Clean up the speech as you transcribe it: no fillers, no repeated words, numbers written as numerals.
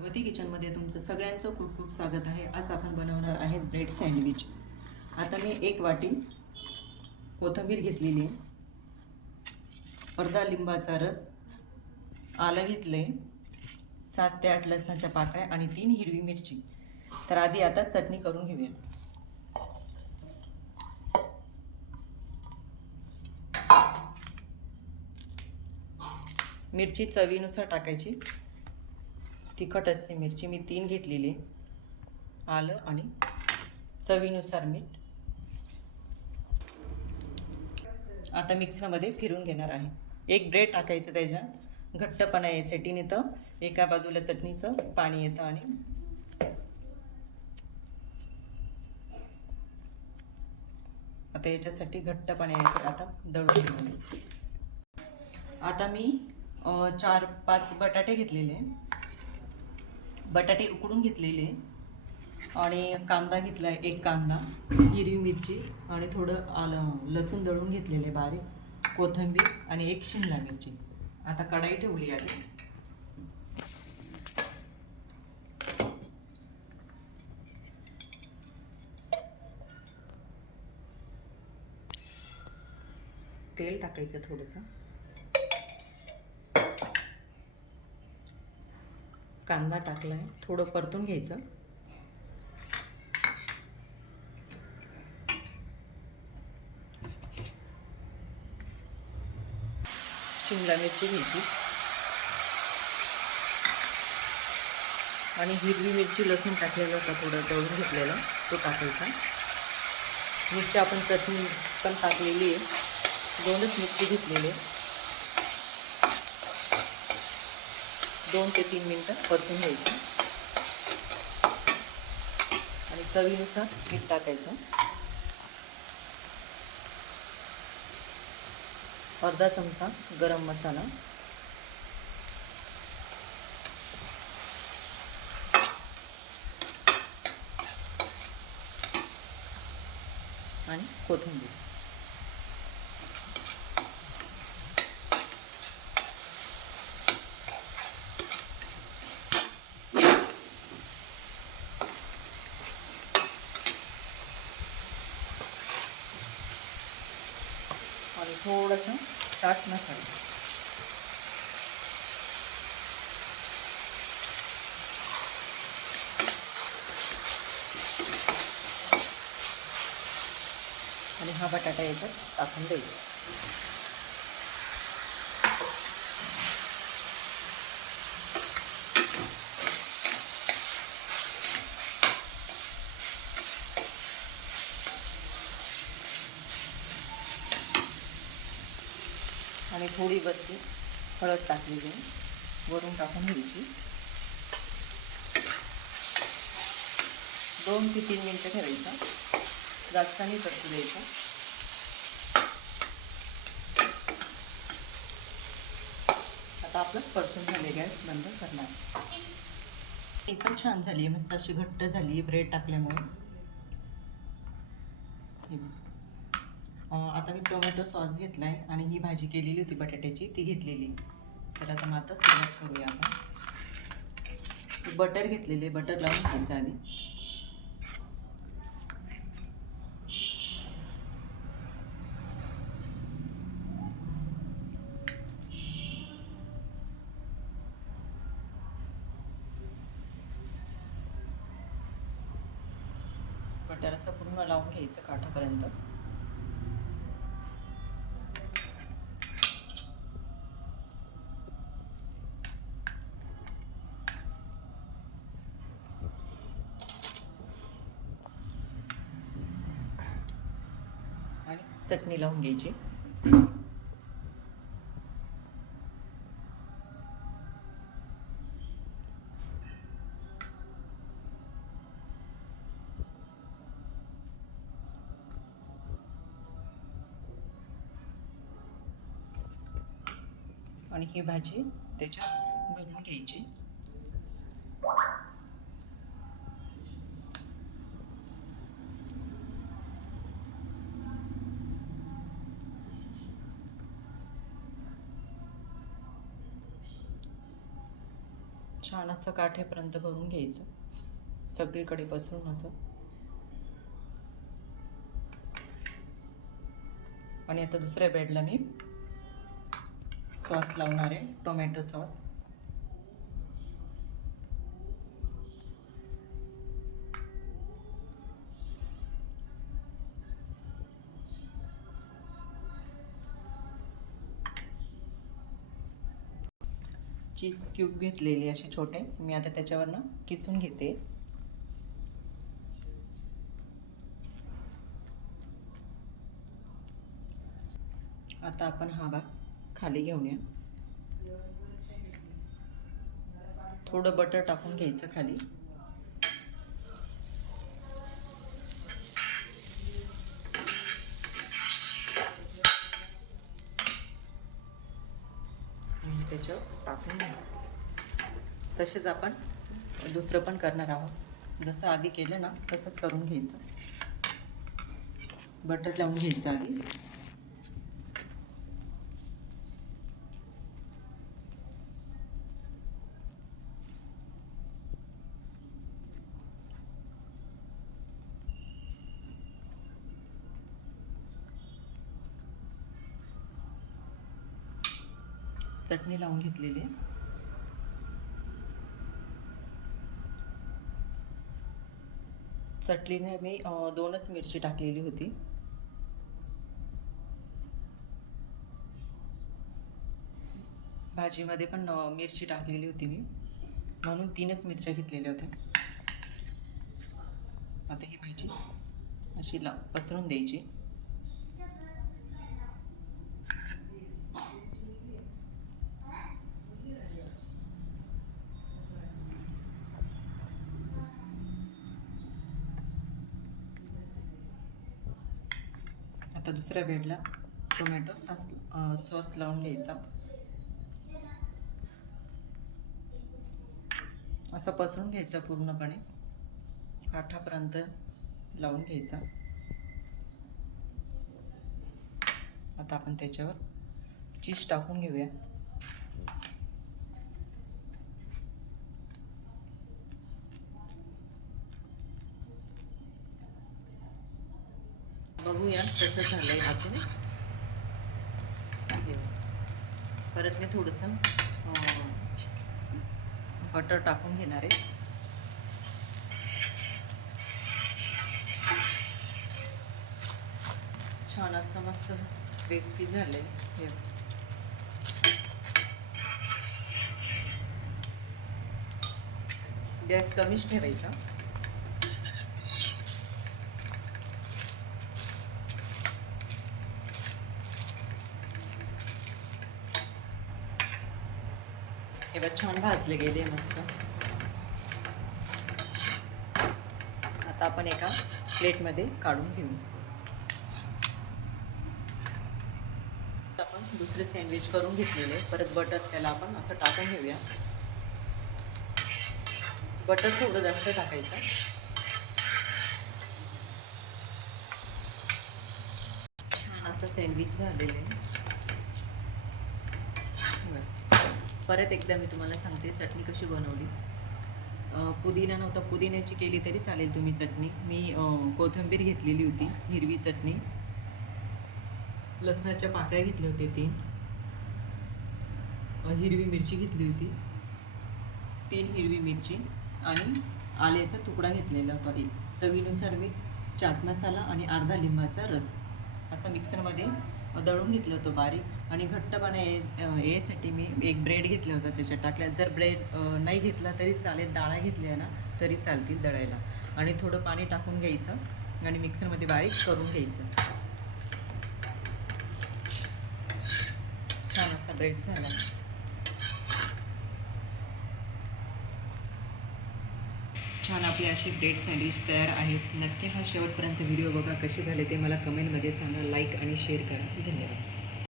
भगवती किचनमध्ये तुमचं सगळ्यांचं खूप खूप स्वागत आहे। आज आपण बनवणार आहेत ब्रेड सँडविच। आता मी 1 वाटी कोथिंबीर घेतलेली आहे, अर्धा लिंबाचा रस, आलं घेतले, 7 ते 8 लसणाच्या पाकळ्या आणि 3 हिरवी मिरची। तर आधी आता चटणी करून घेऊया। मिरची चवीनुसार टाकायची, तिखट असते मिरची मी 3 घेतलेली, आलं आणि चवीनुसार मीठ। आता मिक्सरमध्ये फिरून घेणार आहे। एक ब्रेड टाकायचं, त्याच्यात घट्टपणा यायसाठी, नाही तर एका बाजूला चटणीचं पाणी येतं आणि आता याच्यासाठी घट्टपणा यायचं। आता दळून घेऊ। आता मी 4-5 बटाटे घेतलेले, बटाटे उकडून घेतलेले आणि कांदा घेतला, 1 कांदा, हिरवी मिरची आणि थोडं आलं लसूण दळून घेतलेले बारीक, कोथिंबीर आणि 1 शिमला मिरची। आता कढाई ठेवली आहे, तेल टाकायचं थोडंसं, कांदा टाकलाय, थोडं परतून घ्यायचं, शिमला मिरची घ्यायची आणि हिरवी मिरची लसूण टाकलेलं होतं, थोडं तळून घेतलेलं तो टाकायचा। मिरची आपण चटणी पण टाकलेली आहे, 2च मिरची घेतलेले, 2 ते 3 मिनटं परतून घ्यायचं आणि चवीनुसार मीठ टाकायचं, अर्धा चमचा गरम मसाला आणि कोथिंबीर। आणि थोडंसं चाट मसाला, आणि हा बटाटा याच्यात टाकून द्यायचा। आणि थोडी बत्ती हळद टाकलेली वरून टाकून घ्यायची, 2 ते 3 मिनटं ठेवायचं, जास्त नाही परतू द्यायचं। आता आपलं परतून झाले, गॅस बंद करणार। ती पण छान झाली आहे, मस्त अशी घट्ट झाली आहे ब्रेड टाकल्यामुळे। आता मी टोमॅटो सॉस घेतला आहे आणि ही भाजी केलेली होती बटाट्याची, ती घेतलेली। तर आता आता सुरुवात करूया आपण। बटर घेतलेले, बटर लावून घ्यायचं आधी, बटर असं पूर्ण लावून घ्यायचं काठापर्यंत। आणि चटणी लावून घ्यायची, आणि ही भाजी त्याच्यात भरून घ्यायची। छान असं काठेपर्यंत भरून घ्यायचं, सगळीकडे पसरून असं. आणि आता दुसऱ्या ब्रेडला मी सॉस लावणार आहे, टोमॅटो सॉस. चीज क्यूब घेतलेले असे छोटे, मी आता त्याच्यावरनं किसून घेते. आता आपण हा भाग खाली घेऊया. थोडं बटर टाकून घ्यायचं खाली. आणि त्याच्यावर टाकून घ्यायचं. तसेच आपण दुसरं पण करणार आहोत. जसं आधी केलं ना तसंच करून घ्यायचं. बटर लावून घ्यायचं आधी. चटणी लावून घेतलेली आहे. चटणीने मी 2च मिरची टाकलेली होती. भाजीमध्ये पण मिरची टाकलेली होती मी, म्हणून 3च मिरच्या घेतलेल्या होत्या. आता ही भाजी अशी पसरून द्यायची. आता दुसऱ्या ब्रेडला टोमॅटो सॉस लावून घ्यायचा. असं पसरून घ्यायचं पूर्णपणे, काठापर्यंत लावून घ्यायचा. आता आपण त्याच्यावर चीज टाकून घेऊया. बघूया कसं झालंय आतून. परत मी थोडंसं बटर टाकून घेणार आहे. छान असं मस्त क्रिस्पी झालंय हे. गॅस कमीच ठेवायचा. हे बघ छान भाजले गेले मस्त. आता आपण एका प्लेटमध्ये काढून घेऊ. आपण दुसरे सँडविच करून घेतलेले, परत बटर त्याला आपण असं टाकून घेऊया. बटर थोडं जास्त टाकायचं. छान असं सँडविच झालेलं आहे. परत एकदा मी तुम्हाला सांगते चटणी कशी बनवली. पुदिना नव्हता, पुदिन्याची केली तरी चालेल तुम्ही चटणी. मी कोथिंबीर घेतलेली होती, हिरवी चटणी. लसणाच्या पाकळ्या घेतल्या होत्या 3. हिरवी मिरची घेतली होती 3 हिरवी मिरची, आणि आल्याचा तुकडा घेतलेला होता 1. चवीनुसार मीठ, चाट मसाला आणि अर्धा लिंबाचा रस असं मिक्सरमध्ये दळून घेतलं होतं बारीक. आणि घट्टपणा यासाठी मी एक ब्रेड घेतला होता, त्याच्यात टाकल्या. जर ब्रेड नाही घेतला तरी चालेल, डाळा घेतल्या ना तरी चालतील दळायला. आणि थोडं पाणी टाकून घ्यायचं आणि मिक्सरमध्ये बारीक करून घ्यायचं. छान असा ब्रेड झाला. छान आपली अशी ब्रेड सँडविच तयार आहेत. नक्की हा शेवटपर्यंत व्हिडिओ बघा, कसे झाले ते मला कमेंटमध्ये सांगा. लाईक आणि शेअर करा. धन्यवाद.